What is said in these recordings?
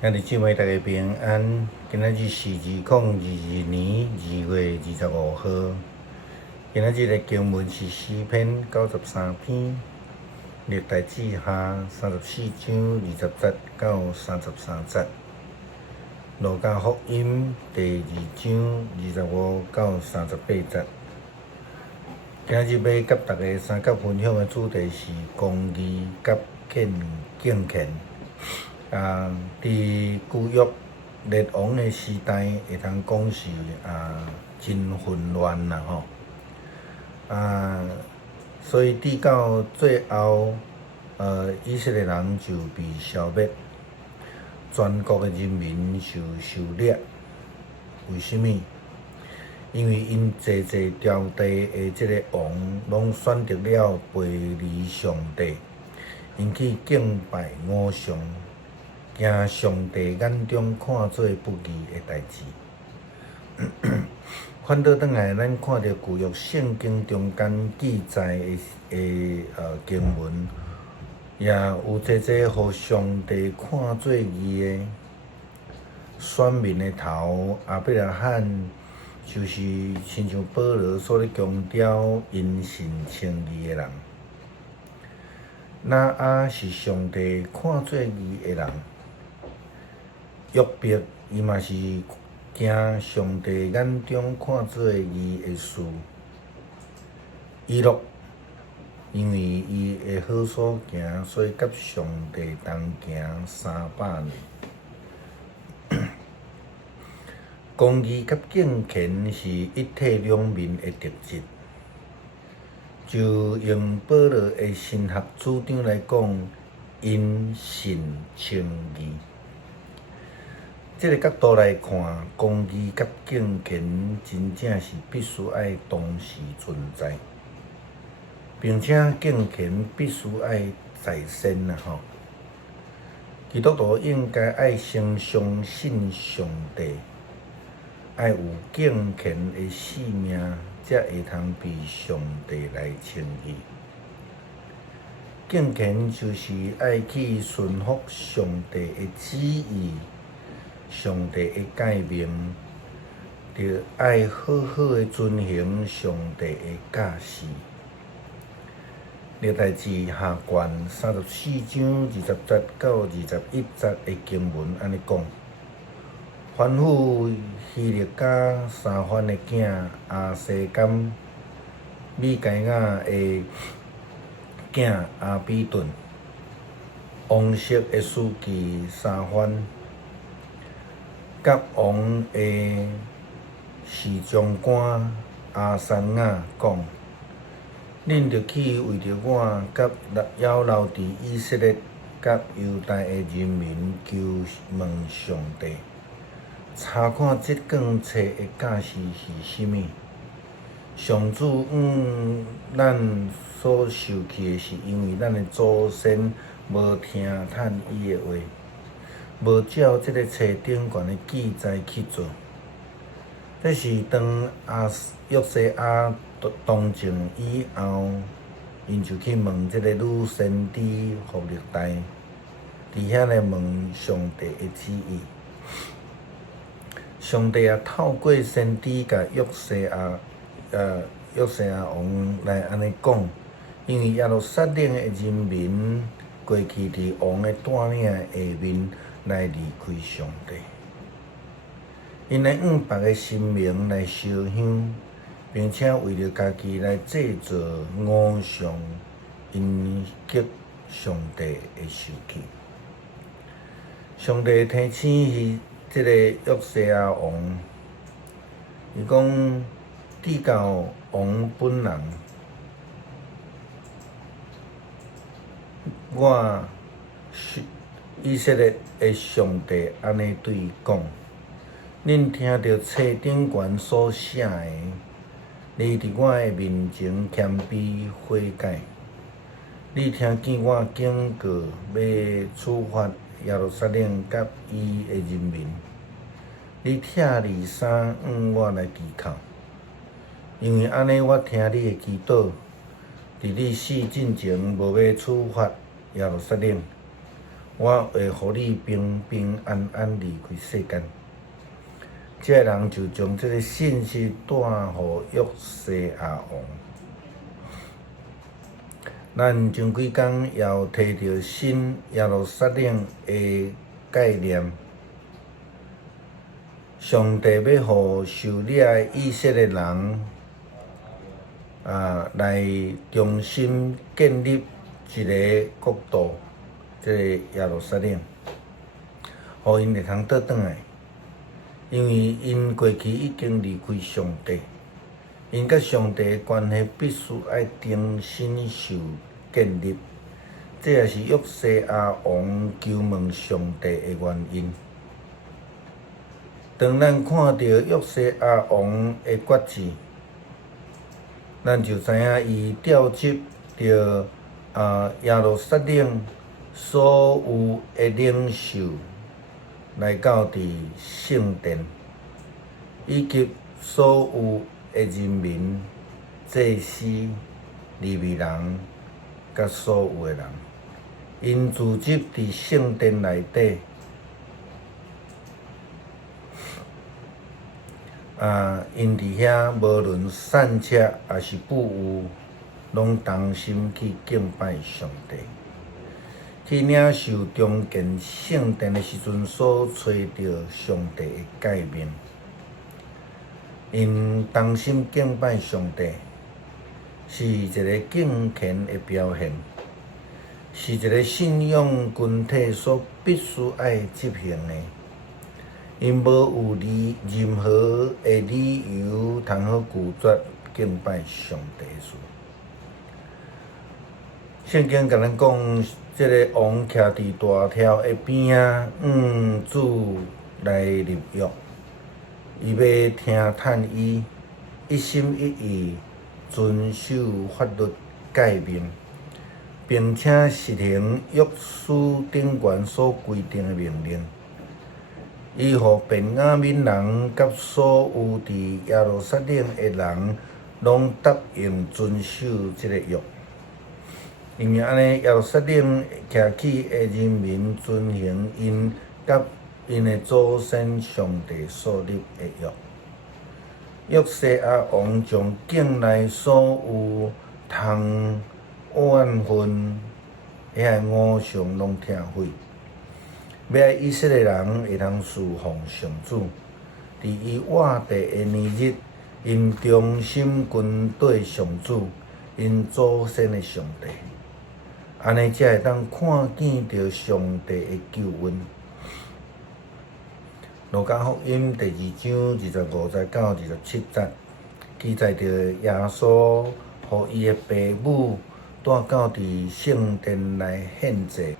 兄弟姊妹，大家平安。今仔日是2022年2月25号。今仔日的经文是诗篇93篇，历代志下34章20节到33节，路加福音第2章25到38节。今仔日要甲大家三角分享的主题是公义甲敬虔。伫旧约列王的时代，会通讲是真混乱啦吼。所以直到最后，以色列人就被消灭，全国的人民受掠。为什么？因为因济朝地的即个王，拢选择了背离上帝，因去敬拜偶像。惊上帝眼中看做不义的代志。反倒转来，咱看到旧约圣经中间记载的经文，也有济互上帝看做义的选民的头亚伯拉罕，就是亲像保罗所咧强调因信称义的人。那是上帝看做义的人。约伯伊嘛是惊上帝眼中看做伊的事，以诺因为伊的好所行，所以甲上帝同行300年。公义甲敬虔是一体两面的特质。就用保罗的神学主张来讲，因信称义。这个角度来看，公义甲敬虔真正是必须爱同时存在，并且敬虔必须爱在先啦吼。基督徒应该爱先相信上帝，爱有敬虔的性命，才会通被上帝来称义。敬虔就是爱去顺服上帝的旨意。上帝的诫命，着爱好好的遵行上帝的教示。历代志下卷34章20节到21节的经文安尼讲：吩咐希勒家沙番的囝亚西甘、米该亚的囝阿比顿、王室的书记沙番。甲王的侍将官阿珊雅讲：恁着去为着我甲扰留伫以色列甲犹大的人民求问上帝，查看即卷册的教示是甚物。上主咱所受气的是因为咱的祖先无听趁伊的话。无照即个册顶悬的记载去做，这是当约西亚东征以后，因就去问即个女先知福历代，伫遐来问上帝的旨意。上帝也透过先知甲约西亚王来安尼讲，因为耶路撒冷的人民过去伫王的带领下面。来离开上帝，因来用别个神明来烧香，并且为了家己来制造偶像，因激上帝的生气。上帝提醒是即个约西亚王，伊讲至高王本人，我是。以色列的上帝安尼对伊讲：恁听着册顶悬所写的，你伫我的面前谦卑悔改。你听见我警告，要处罚耶路撒冷甲伊的人民。你拆二三我来祈求，因为安尼我听你的祈祷，伫你死进前无要处罚耶路撒冷。我会互你平平安安离开世间。这个人就将这个信息带互约西亚王。咱前几工也有提到新耶路撒冷的概念。上帝要互受掠的以色列人来重新建立一个国度，即个耶路撒冷，互因会通倒转来。因为因过去已经离开上帝，因甲上帝的关系必须要重新受建立。这也是约西亚王求问上帝的原因。当咱看到约西亚王的决志，咱就知影伊调集着耶路撒冷所有的领袖来到伫圣殿，以及所有的人民、祭司、利未人，甲所有的人，因聚集伫圣殿内底。因伫遐无论散赤还是富有，拢同心去敬拜上帝，去领受重建圣殿的时阵所找到上帝的诫命。因同心敬拜上帝，是一个敬虔的表现，是一个信仰群体所必须爱执行的。因无有任何的理由通好拒绝敬拜上帝的事。圣经甲咱讲，这个王徛伫大条的边仔，主来立约，伊要听叹伊一心一意遵守法律诫命，并且实行约书顶悬所规定的命令。伊互便雅悯人甲所有伫耶路撒冷的人，拢答应遵守即个约。因为安尼，耶路撒冷徛起的人民遵行因甲因的祖先上帝所立的约。约西亚王将境内所有通怨恨遐偶像拢拆毁。要爱以色列人会通侍奉上主，伫伊活地的年日，因忠心跟对上主，因祖先的上帝，安尼才会当看见着上帝的救恩。路加福音第2章25-29-27节，记载着耶稣互伊的父母带到伫圣殿内献祭。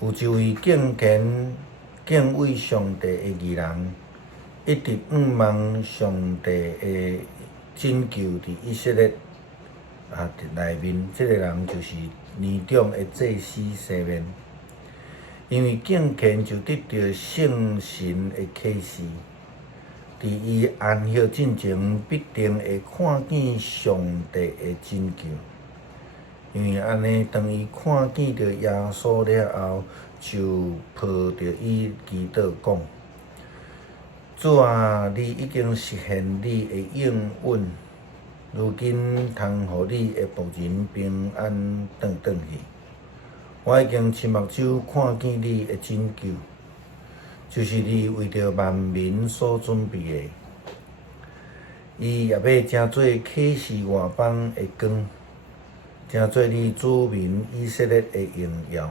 有一位敬虔、敬畏上帝的义人，一直望上帝的拯救伫以色列内面。这个人就是年长的祭司西面，因为敬虔就得到圣神的启示，伫伊安息进前必定会看见上帝的拯救。因为安尼，当伊看见着耶稣了后，就抱着伊祈祷讲：“主啊，你已经实现你的应允，如今通互你的仆人平安转去。我已经亲目睭看见你的拯救，就是你为着万民所准备的。伊也要成做启示外邦的光。”成做你子民以色列的荣耀，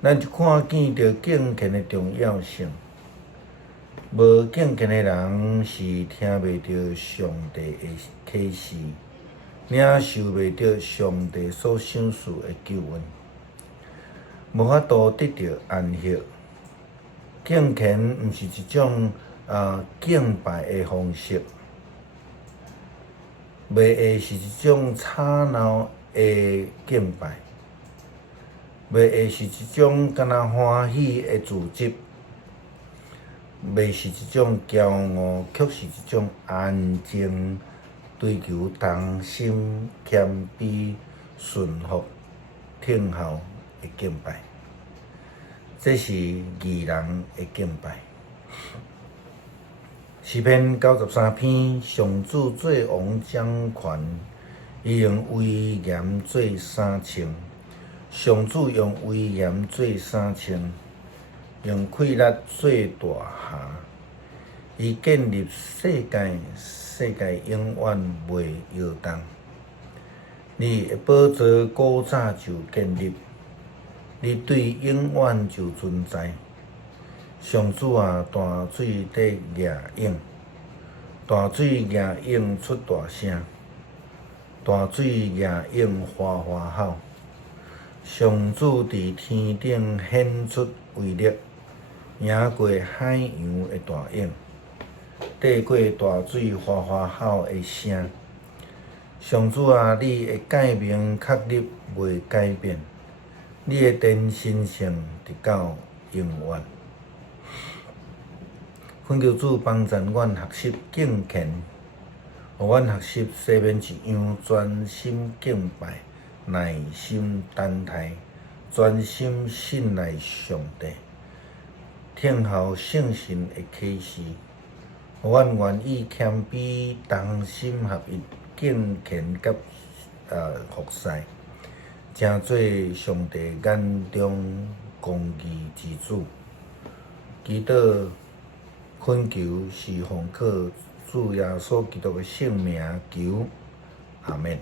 咱就看见着敬虔的重要性。无敬虔的人是听袂到上帝的启示，领受袂到上帝所赏赐的救恩，无法度得到安息。敬虔毋是一种敬拜的方式。袂会是一种吵闹的敬拜，袂会是一种敢若欢喜的自执，袂是一种骄傲，却是一种安静、追求同心、谦卑、顺服、听候的敬拜。这是义人的敬拜。诗篇93篇，上主做王掌权，伊用威严做衫穿。上主用威严做衫穿，用气力做大厦。伊建立世界，世界永远袂摇动。你的宝座古早就建立，你对永远就存在。上主啊，大水在夜涌，大水夜涌出大声，大水夜涌哗哗吼。上主伫天顶显出威力，赢过海洋的大涌，抵过大水哗哗吼的声。上主啊，你的诫命确立袂改变，你的殿神圣直到永远。恳求主帮助阮学习敬虔，互阮学习西面一样专心敬拜，耐心等待，专心信赖上帝，听候圣神的启示，互阮愿意谦卑、同心合一、敬虔甲服侍，成做上帝眼中公义之子。祈祷恳求是奉靠主耶稣基督的圣名求，阿免。